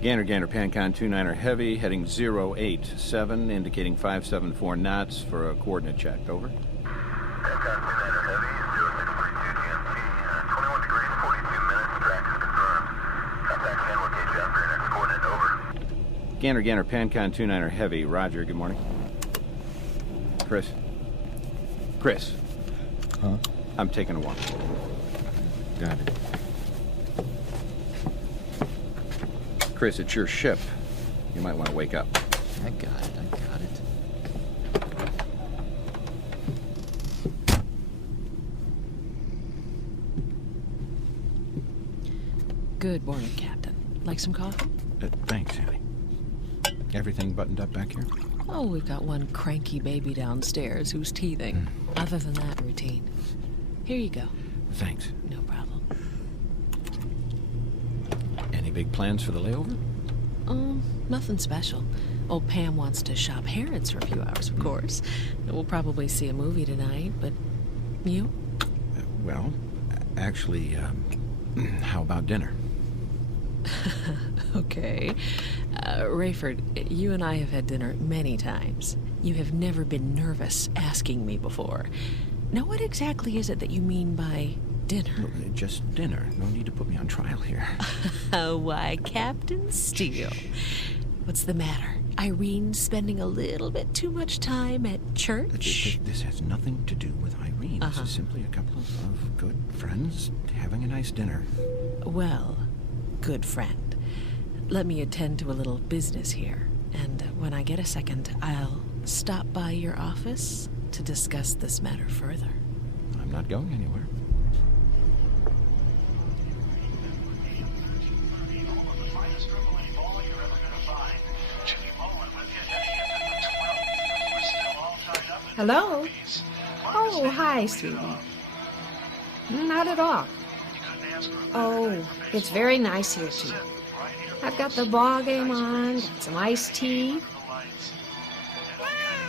Gander, Pancon 29er Heavy, heading 087, indicating 574 knots for a coordinate check. Over. Pancon 29er Heavy, 0632 GMT, 21 degrees, 42 minutes, track is confirmed. Contact again, locate you after your next coordinate. Over. Gander, Pancon 29er Heavy, roger, good morning. Chris. Huh? I'm taking a walk. Got it. Chris, it's your ship. You might want to wake up. I got it. Good morning, Captain. Like some coffee? Thanks, Annie. Everything buttoned up back here? Oh, we've got one cranky baby downstairs who's teething. Other than that, routine. Here you go. Thanks. No problem. Any big plans for the layover? Nothing special. Old Pam wants to shop Harrods for a few hours, of course. We'll probably see a movie tonight, but you? Well, actually, how about dinner? Okay. Rayford, you and I have had dinner many times. You have never been nervous asking me before. Now, what exactly is it that you mean by dinner? No, just dinner. No need to put me on trial here. Why, Captain Steele. What's the matter? Irene spending a little bit too much time at church? This has nothing to do with Irene. This is simply a couple of good friends having a nice dinner. Well, good friend. Let me attend to a little business here. And when I get a second, I'll stop by your office to discuss this matter further. I'm not going anywhere. Hello? Oh, hi, sweetie. Not at all. Oh, it's very nice here, too. I've got the ball game on, got some iced tea.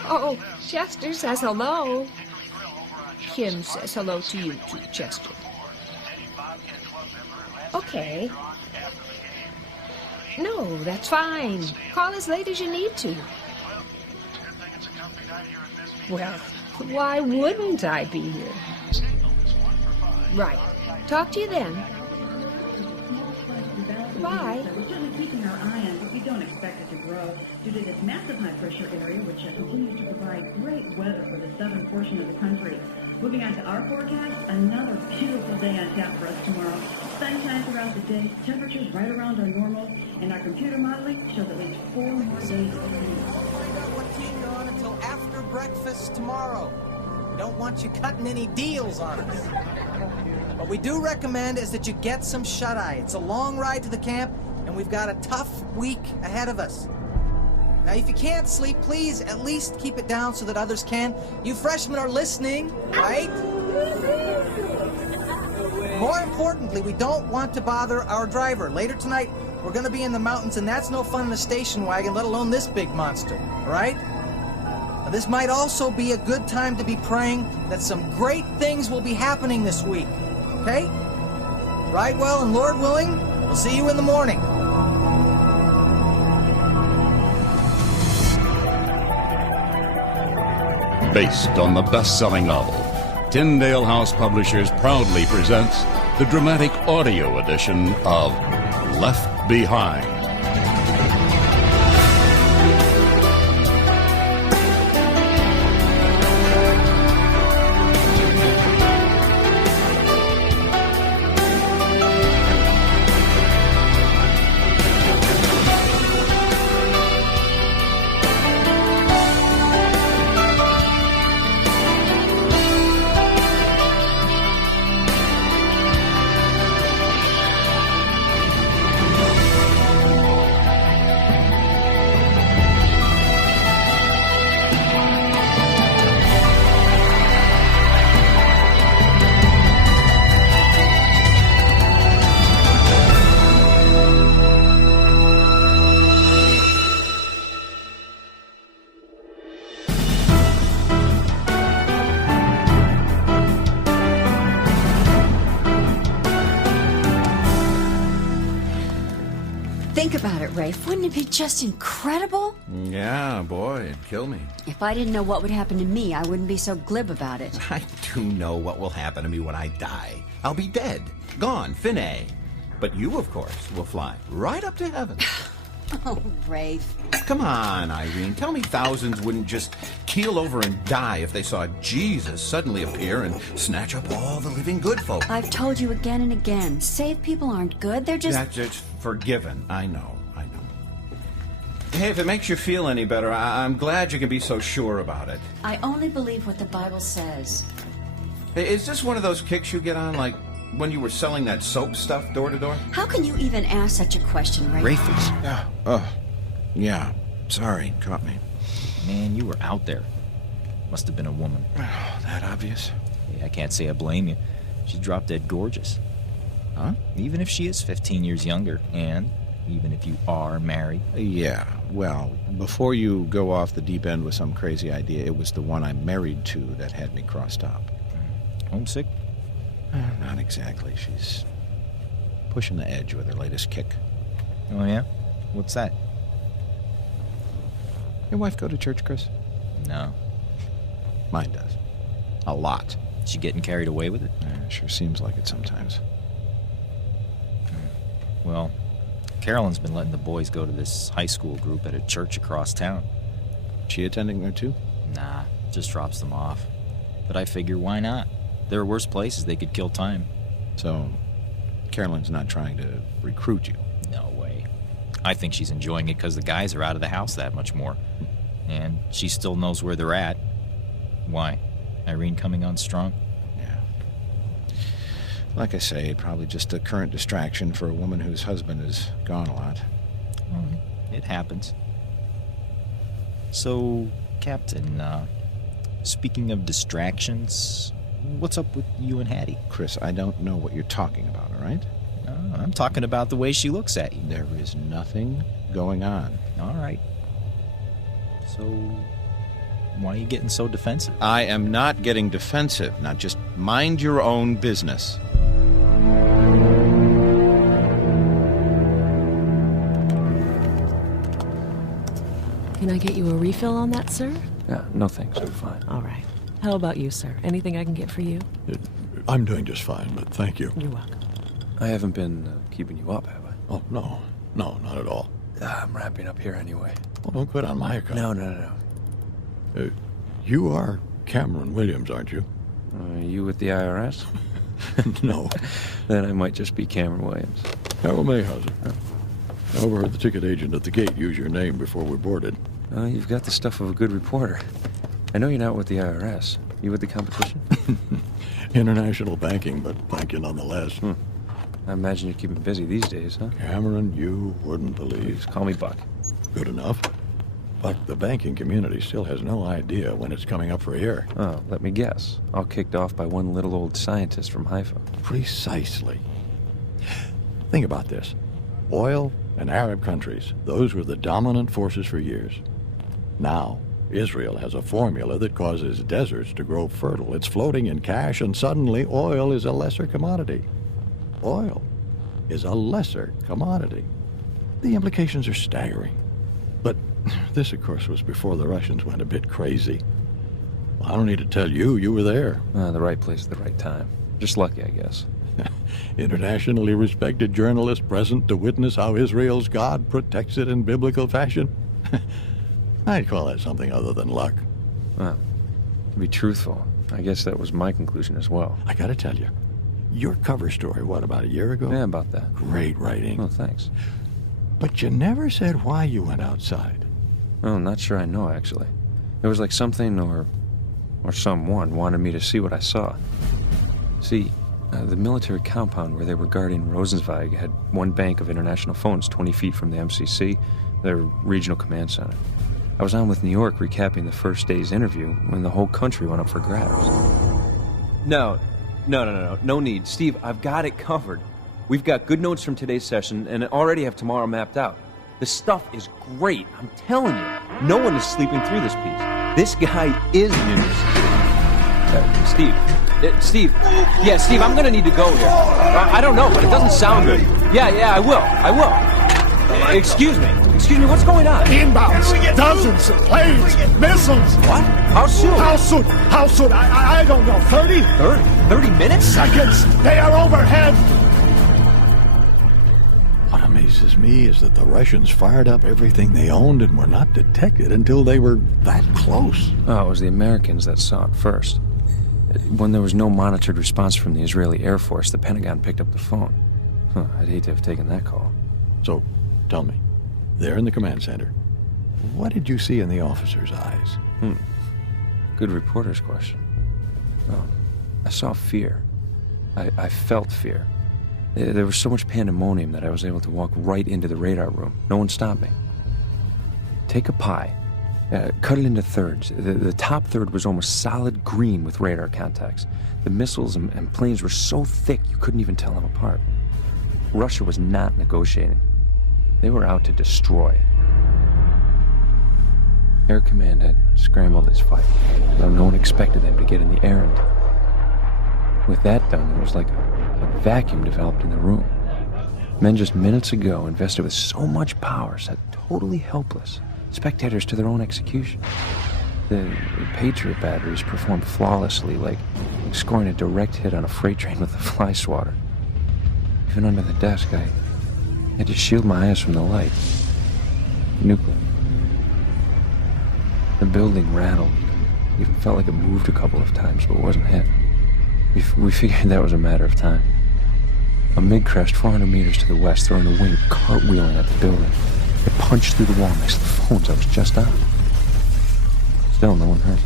Oh, Chester says hello. Kim says hello to you, too, Chester. Okay. No, that's fine. Call as late as you need to. Well, why wouldn't I be here? Right. Talk to you then. Bye. We're certainly keeping our eye on, but we don't expect it to grow due to this massive high-pressure area, which continues to provide great weather for the southern portion of the country. Moving on to our forecast, another beautiful day on tap for us tomorrow. Sunshine throughout the day, temperatures right around our normal, and our computer modeling shows at least 4 more days of rain. What team you're on until after breakfast tomorrow. We don't want you cutting any deals on us. What we do recommend is that you get some shut-eye. It's a long ride to the camp, and we've got a tough week ahead of us. Now, if you can't sleep, please at least keep it down so that others can. You freshmen are listening, right? More importantly, we don't want to bother our driver. Later tonight, we're going to be in the mountains, and that's no fun in a station wagon, let alone this big monster, all right? Now, this might also be a good time to be praying that some great things will be happening this week, okay? Ride well, and Lord willing, we'll see you in the morning. Based on the best-selling novel, Tyndale House Publishers proudly presents the dramatic audio edition of Left Behind. Think about it, Rafe. Wouldn't it be just incredible? Yeah, boy, it'd kill me. If I didn't know what would happen to me, I wouldn't be so glib about it. I do know what will happen to me when I die. I'll be dead. Gone. Finay. But you, of course, will fly right up to heaven. Oh, Rafe. Come on, Irene. Tell me thousands wouldn't just keel over and die if they saw Jesus suddenly appear and snatch up all the living good folk. I've told you again and again, saved people aren't good, they're just... That's it's forgiven. I know. Hey, if it makes you feel any better, I'm glad you can be so sure about it. I only believe what the Bible says. Hey, is this one of those kicks you get on, like when you were selling that soap stuff door to door? How can you even ask such a question, Rafe? Rafe is... Yeah. Sorry, caught me. Man, you were out there. Must have been a woman. Oh, that obvious? Hey, I can't say I blame you. She's drop dead gorgeous. Huh? Even if she is 15 years younger, and even if you are married. Yeah, well, before you go off the deep end with some crazy idea, it was the one I'm married to that had me crossed up. Homesick? Not exactly. She's pushing the edge with her latest kick. Oh, yeah? What's that? Your wife go to church, Chris? No. Mine does. A lot. She getting carried away with it? Sure seems like it sometimes. Well, Carolyn's been letting the boys go to this high school group at a church across town. She attending there too? Nah, just drops them off. But I figure, why not? There are worse places they could kill time. So, Carolyn's not trying to recruit you? No way. I think she's enjoying it because the guys are out of the house that much more. And she still knows where they're at. Why? Irene coming on strong? Yeah. Like I say, probably just a current distraction for a woman whose husband is gone a lot. It happens. So, Captain, speaking of distractions, what's up with you and Hattie? Chris, I don't know what you're talking about, all right? I'm talking about the way she looks at you. There is nothing going on. All right. So, why are you getting so defensive? I am not getting defensive. Now just mind your own business. Can I get you a refill on that, sir? Yeah, no thanks, I'm fine. All right. How about you, sir? Anything I can get for you? I'm doing just fine, but thank you. You're welcome. I haven't been keeping you up, have I? Oh, no, not at all. I'm wrapping up here anyway. Well, don't quit on my account. No. You are Cameron Williams, aren't you? You with the IRS? No. Then I might just be Cameron Williams. Harold Mayhauser. I overheard the ticket agent at the gate use your name before we boarded. You've got the stuff of a good reporter. I know you're not with the IRS. You with the competition? International banking, but thank you nonetheless. I imagine you're keeping busy these days, huh? Cameron, you wouldn't believe. Please call me Buck. Good enough. But the banking community still has no idea when it's coming up for air. Oh, let me guess. All kicked off by one little old scientist from Haifa. Precisely. Think about this. Oil and Arab countries, those were the dominant forces for years. Now, Israel has a formula that causes deserts to grow fertile. It's floating in cash, and suddenly oil is a lesser commodity. Oil is a lesser commodity. The implications are staggering. But this, of course, was before the Russians went a bit crazy. Well, I don't need to tell you, you were there. The right place at the right time. Just lucky, I guess. Internationally respected journalist present to witness how Israel's God protects it in biblical fashion. I'd call that something other than luck. Well, to be truthful, I guess that was my conclusion as well. I gotta tell you, your cover story, about a year ago? Yeah, about that. Great writing. Oh, thanks. But you never said why you went outside. Oh, not sure I know, actually. It was like something or someone wanted me to see what I saw. See, the military compound where they were guarding Rosenzweig had one bank of international phones 20 feet from the MCC, their regional command center. I was on with New York recapping the first day's interview when the whole country went up for grabs. No need. Steve, I've got it covered. We've got good notes from today's session and already have tomorrow mapped out. The stuff is great, I'm telling you. No one is sleeping through this piece. This guy is news. Steve, I'm gonna need to go here. I don't know, but it doesn't sound good. Yeah, I will. Excuse me, what's going on? Inbounds, dozens of planes, missiles. What? How soon? How soon? I don't know. 30? 30 minutes? Seconds. They are overhead. What amazes me is that the Russians fired up everything they owned and were not detected until they were that close. Oh, it was the Americans that saw it first. When there was no monitored response from the Israeli Air Force, the Pentagon picked up the phone. I'd hate to have taken that call. So, tell me, there in the command center, what did you see in the officers' eyes? Good reporter's question. Oh, I saw fear. I felt fear. There was so much pandemonium that I was able to walk right into the radar room. No one stopped me. Take a pie. Cut it into thirds. The top third was almost solid green with radar contacts. The missiles and planes were so thick you couldn't even tell them apart. Russia was not negotiating. They were out to destroy. Air Command had scrambled its fight, though no one expected them to get in the air in time. With that done, it was like a vacuum developed in the room. Men just minutes ago invested with so much power sat totally helpless, spectators to their own execution. The Patriot batteries performed flawlessly, like scoring a direct hit on a freight train with a fly swatter. Even under the desk, I had to shield my eyes from the light. Nuclear. The building rattled. It even felt like it moved a couple of times, but wasn't hit. We figured that was a matter of time. A MiG crashed 400 meters to the west, throwing a wing cartwheeling at the building. It punched through the wall next to the phones I was just on. Still, no one hurt.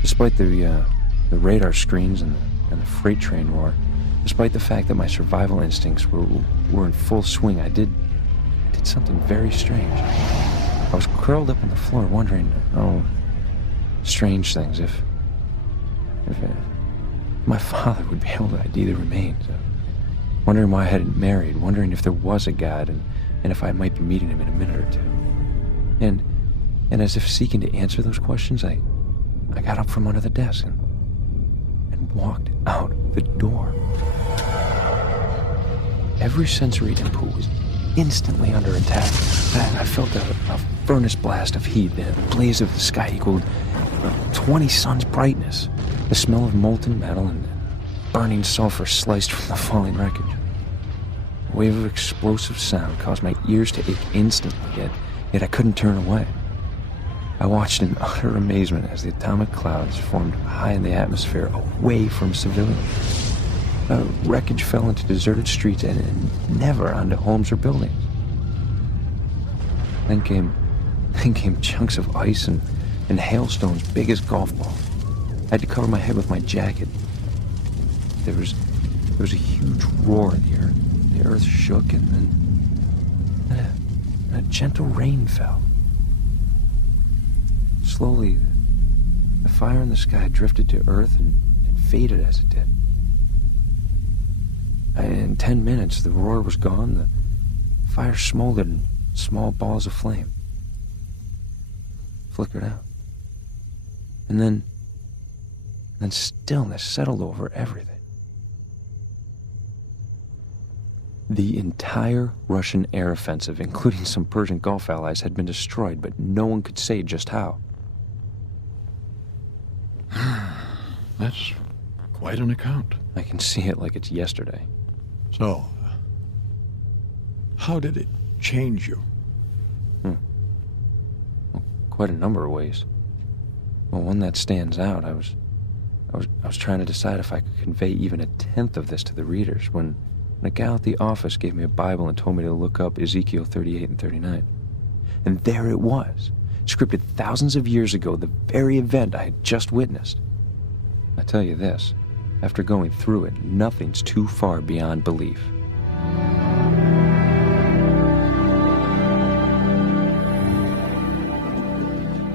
Despite the radar screens and the freight train roar, despite the fact that my survival instincts were in full swing, I did something very strange. I was curled up on the floor wondering, strange things, if my father would be able to ID the remains. Wondering why I hadn't married, wondering if there was a God, and if I might be meeting him in a minute or two. And as if seeking to answer those questions, I got up from under the desk and walked out the door. Every sensory input was instantly under attack. I felt a furnace blast of heat. The blaze of the sky equaled 20 suns' brightness. The smell of molten metal and burning sulfur sliced from the falling wreckage. A wave of explosive sound caused my ears to ache instantly, yet I couldn't turn away. I watched in utter amazement as the atomic clouds formed high in the atmosphere away from civilians. Wreckage fell into deserted streets and never onto homes or buildings. Then came chunks of ice and hailstones big as golf balls. I had to cover my head with my jacket. There was a huge roar in the earth. The earth shook, and then a gentle rain fell. Slowly, the fire in the sky drifted to earth and faded as it did. In 10 minutes, the roar was gone. The fire smoldered in small balls of flame. Flickered out. And then stillness settled over everything. The entire Russian air offensive, including some Persian Gulf allies, had been destroyed, but no one could say just how. That's quite an account. I can see it like it's yesterday. So, how did it change you? Well, quite a number of ways. Well, one that stands out, I was trying to decide if I could convey even a tenth of this to the readers when a gal at the office gave me a Bible and told me to look up Ezekiel 38 and 39. And there it was, scripted thousands of years ago, the very event I had just witnessed. I tell you this, after going through it, nothing's too far beyond belief.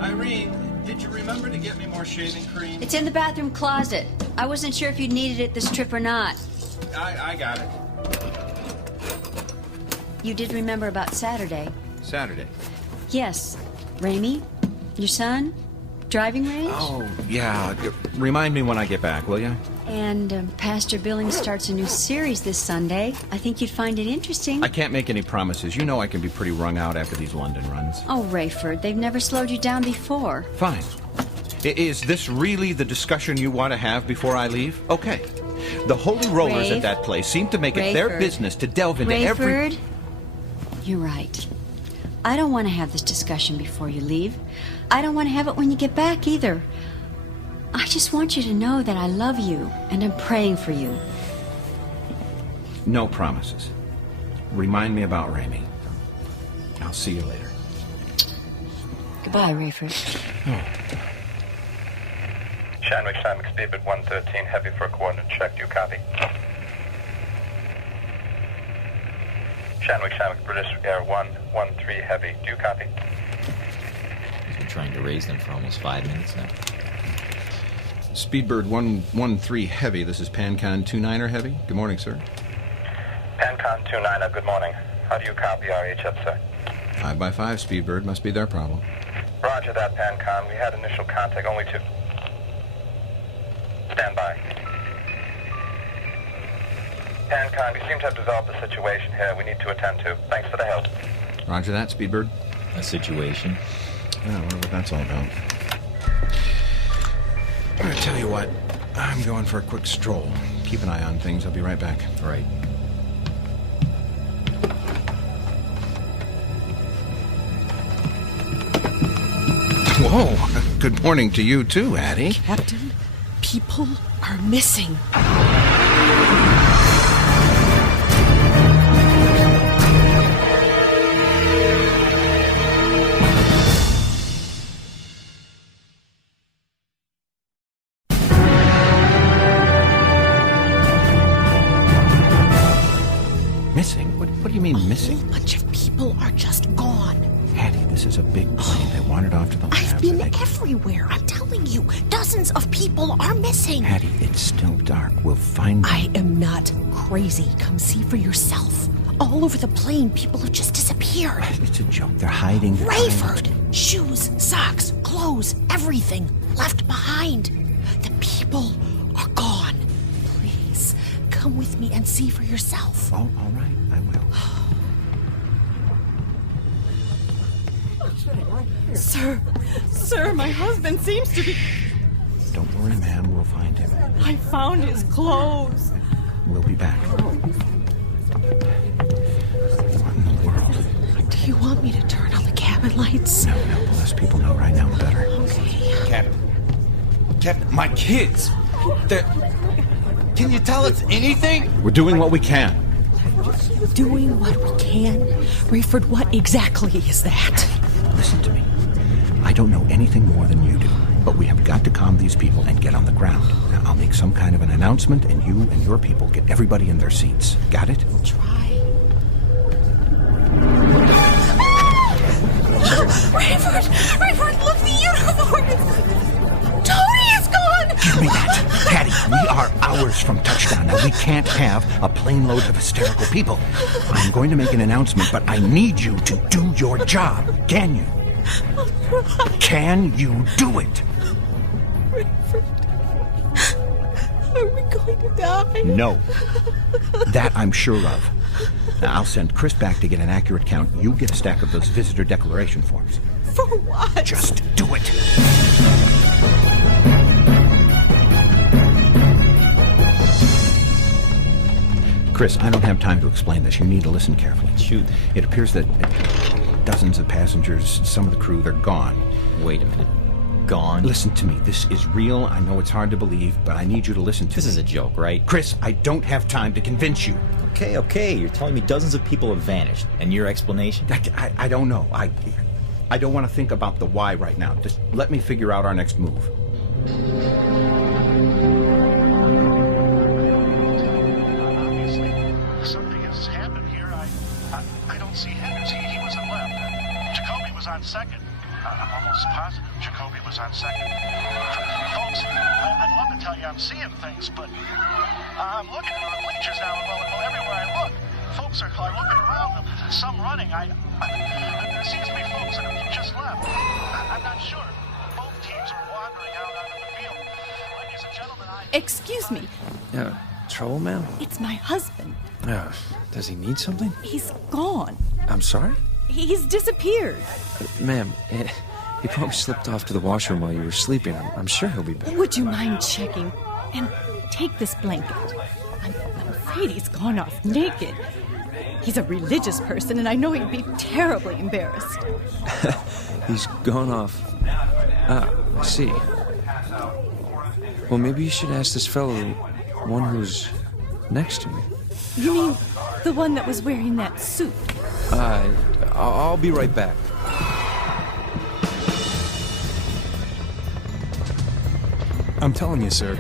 Irene, did you remember to get me more shaving cream? It's in the bathroom closet. I wasn't sure if you needed it this trip or not. I got it. You did remember about Saturday. Saturday. Yes. Raimi? Your son? driving range? Oh, yeah. Remind me when I get back, will you? And Pastor Billings starts a new series this Sunday. I think you'd find it interesting. I can't make any promises. You know I can be pretty wrung out after these London runs. Oh, Rayford, they've never slowed you down before. Fine. Is this really the discussion you want to have before I leave? Okay. The holy rollers at that place seem to make it their business to delve into Rayford, you're right. I don't want to have this discussion before you leave. I don't want to have it when you get back either. I just want you to know that I love you and I'm praying for you. No promises. Remind me about Ramey. I'll see you later. Goodbye, Rayford. Shanwick, speedbird 113, heavy for a coordinate check. Do you copy? Shanwick, British Air 113, heavy. Do you copy? He's been trying to raise them for almost 5 minutes now. Speedbird 113 Heavy, this is PanCon 29er Heavy. Good morning, sir. PanCon 29er, good morning. How do you copy RHF, sir? 5x5 Speedbird, must be their problem. Roger that, PanCon. We had initial contact only to... Stand by. PanCon, we seem to have dissolved the situation here we need to attend to. Thanks for the help. Roger that, Speedbird. A situation? Yeah, I wonder what that's all about. I tell you what, I'm going for a quick stroll. Keep an eye on things. I'll be right back. Right. Whoa! Good morning to you too, Addie. Captain, people are missing. Missing? What do you mean missing? A whole bunch of people are just gone. Hattie, this is a big plane. They wandered off to the labs. I've been everywhere. I'm telling you, dozens of people are missing. Hattie, it's still dark. We'll find them. I am not crazy. Come see for yourself. All over the plane, people have just disappeared. It's a joke. They're hiding. Rayford! Shoes, socks, clothes, everything left behind. The people are gone. Please, come with me and see for yourself. Oh, all right. I will. Sir, my husband seems to be... Don't worry, ma'am. We'll find him. I found his clothes. We'll be back. What in the world? Do you want me to turn on the cabin lights? No. The less people know right now, the better. Okay. Captain, my kids. Can you tell us anything? We're doing what we can. Doing what we can? Rayford, what exactly is that? Listen to me. I don't know anything more than you do, but we have got to calm these people and get on the ground. Now, I'll make some kind of an announcement, and you and your people get everybody in their seats. Got it? We'll try. Rayford, look, the uniform! Tony is gone! Give me that. Hattie, we are hours from touchdown. Now, we can't have a plane load of hysterical people. I'm going to make an announcement, but I need you to do your job. Can you? Can you do it? Rayford, are we going to die? No. That I'm sure of. Now, I'll send Chris back to get an accurate count. You get a stack of those visitor declaration forms. For what? Just do it. Chris, I don't have time to explain this. You need to listen carefully. Shoot. It appears that dozens of passengers, some of the crew, they're gone. Wait a minute. Gone? Listen to me. This is real. I know it's hard to believe, but I need you to listen to me. This is a joke, right? Chris, I don't have time to convince you. Okay. You're telling me dozens of people have vanished. And your explanation? I don't know. I don't want to think about the why right now. Just let me figure out our next move. Something has happened here. I don't see Hendricks. He was on left. Jacoby was on second. I'm almost positive Jacoby was on second. Folks, I'd love to tell you I'm seeing things, but I'm looking at the bleachers now. Well, everywhere I look, folks are looking around. Some running. There seems to be folks that have just left. I'm not sure. Both teams Excuse me. Trouble, ma'am? It's my husband. Does he need something? He's gone. I'm sorry? He's disappeared. Ma'am, he probably slipped off to the washroom while you were sleeping. I'm sure he'll be back. Would you mind checking? And take this blanket. I'm afraid he's gone off naked. He's a religious person, and I know he'd be terribly embarrassed. He's gone off. I see. Well, maybe you should ask this fellow, one who's next to me. You mean the one that was wearing that suit? I'll be right back. I'm telling you, sir.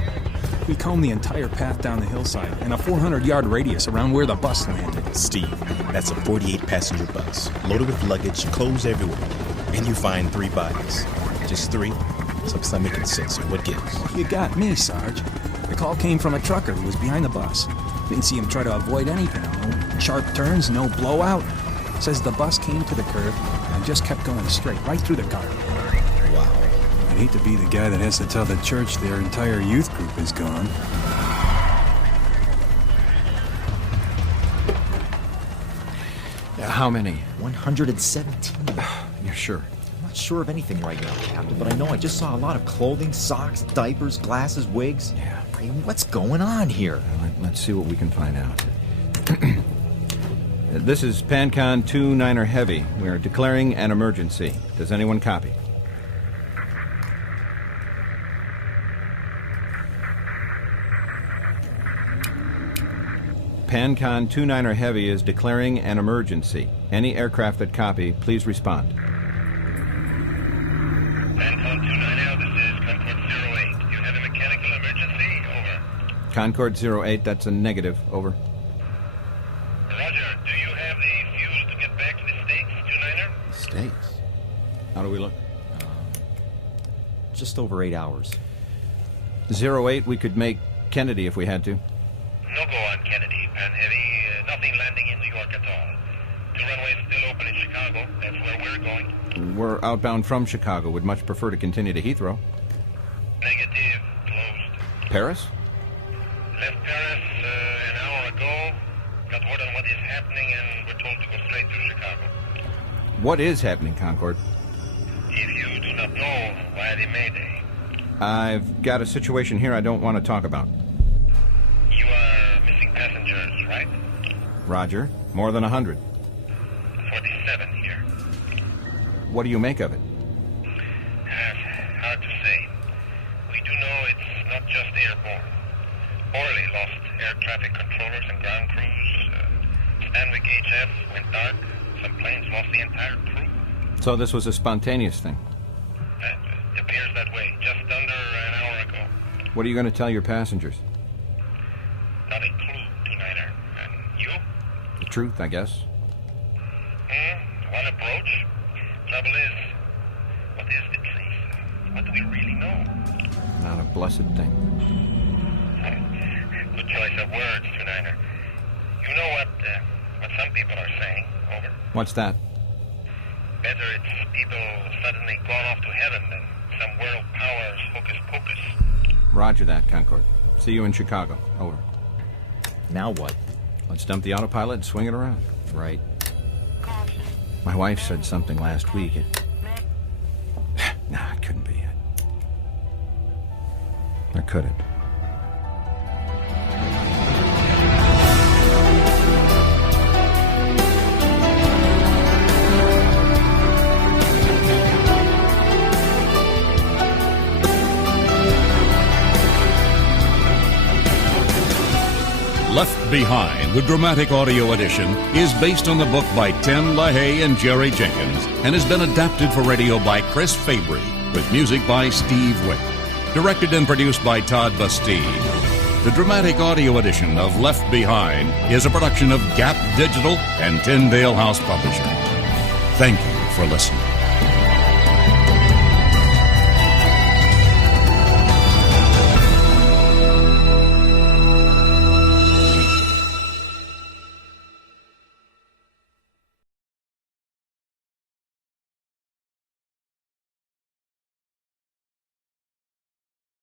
We combed the entire path down the hillside and a 400-yard radius around where the bus landed. Steve, that's a 48-passenger bus, loaded with luggage, clothes everywhere. And you find 3 bodies. Just 3? So I'm making sense here. What gives? You got me, Sarge. The call came from a trucker who was behind the bus. Didn't see him try to avoid anything. No sharp turns, no blowout. Says the bus came to the curb and just kept going straight, right through the car. Wow. I'd hate to be the guy that has to tell the church their entire youth group is gone. How many? 117. You're sure? I'm not sure of anything right now, Captain, but I know I just saw a lot of clothing, socks, diapers, glasses, wigs. Yeah. I mean, what's going on here? Let's see what we can find out. This is PanCon 2-9er Heavy. We are declaring an emergency. Does anyone copy? PanCon 2-9er Heavy is declaring an emergency. Any aircraft that copy, please respond. PanCon 2-9er, this is Concord 08. Do you have a mechanical emergency? Over. Concord 08, that's a negative. Over. Roger, do you have the fuel to get back to the States, 2-9er? States? How do we look? Just over 8 hours. 08, we could make Kennedy if we had to. No go on Kennedy, Pan Heavy. Nothing landing in New York at all. 2 runways still open in Chicago. That's where we're going. We're outbound from Chicago. Would much prefer to continue to Heathrow. Negative. Closed. Paris? Left Paris an hour ago. Got word on what is happening, and we're told to go straight to Chicago. What is happening, Concord? If you do not know, why the Mayday? I've got a situation here I don't want to talk about. You are missing passengers, right? Roger. More than 100. 47 here. What do you make of it? Hard to say. We do know it's not just airborne. Orly lost air traffic controllers and ground crews. Stanwick HF went dark. Some planes lost the entire crew. So this was a spontaneous thing? It appears that way. Just under an hour ago. What are you going to tell your passengers? Not a clue, 2-9er. And you? The truth, I guess. One approach. Trouble is, what is the truth? What do we really know? Not a blessed thing. Good choice of words, 2-9er. You know what some people are saying? Over. What's that? Better it's people suddenly gone off to heaven than some world powers hocus pocus. Roger that, Concord. See you in Chicago. Over. Now what? Let's dump the autopilot and swing it around. Right. My wife said something last week. Nah, it couldn't be it. Or could it? Left Behind, the dramatic audio edition, is based on the book by Tim LaHaye and Jerry Jenkins and has been adapted for radio by Chris Fabry, with music by Steve Wick. Directed and produced by Todd Bastide. The dramatic audio edition of Left Behind is a production of Gap Digital and Tyndale House Publishing. Thank you for listening.